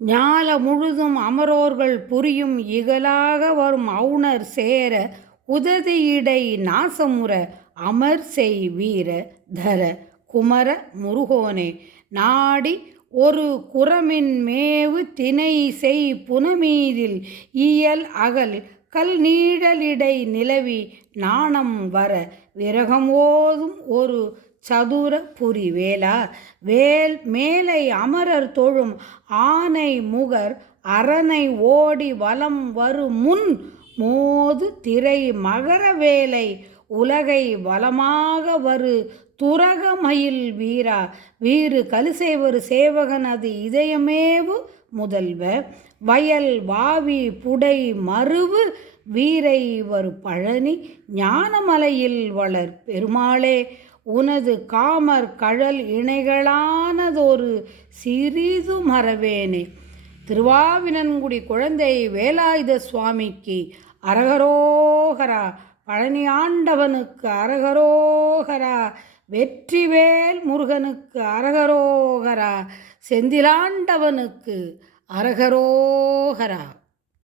ஞால முழுதும் அமரோர்கள் புரியும் இகலாக வரும் அவுணர் சேர உததியிடை நாசமுற அமர் செய் வீர தர குமர முருகோனே நாடி ஒரு குரமின் மேவு தினை செய் புனமீதில் இயல் அகல் கல் நீழலிடை நிலவி நாணம் வர விரகம் ஓதும் ஒரு சதுர புரி வேலா வேல் மேலை அமரர் தொழும் ஆனை முகர் அரணை ஓடி வலம் வரு முன் மோது திரை மகர வேலை உலகை வலமாக வரு துரகமயில் வீரா வீறு கலிசேவரு சேவகன் அது இதயமேவு முதல்வ வயல் வாவி புடை மருவு வீரை வரு பழனி ஞானமலையில் வளர் பெருமாளே உனது காமர் கழல் இணைகளானதொரு சிறிது மறவேனே. திருவாவினன்குடி குழந்தை வேலாயுத சுவாமிக்கு அரகரோகரா. பழனி ஆண்டவனுக்கு அரகரோகரா. வெற்றிவேல் முருகனுக்கு அரகரோகரா. செந்திலாண்டவனுக்கு அரகரோகரா.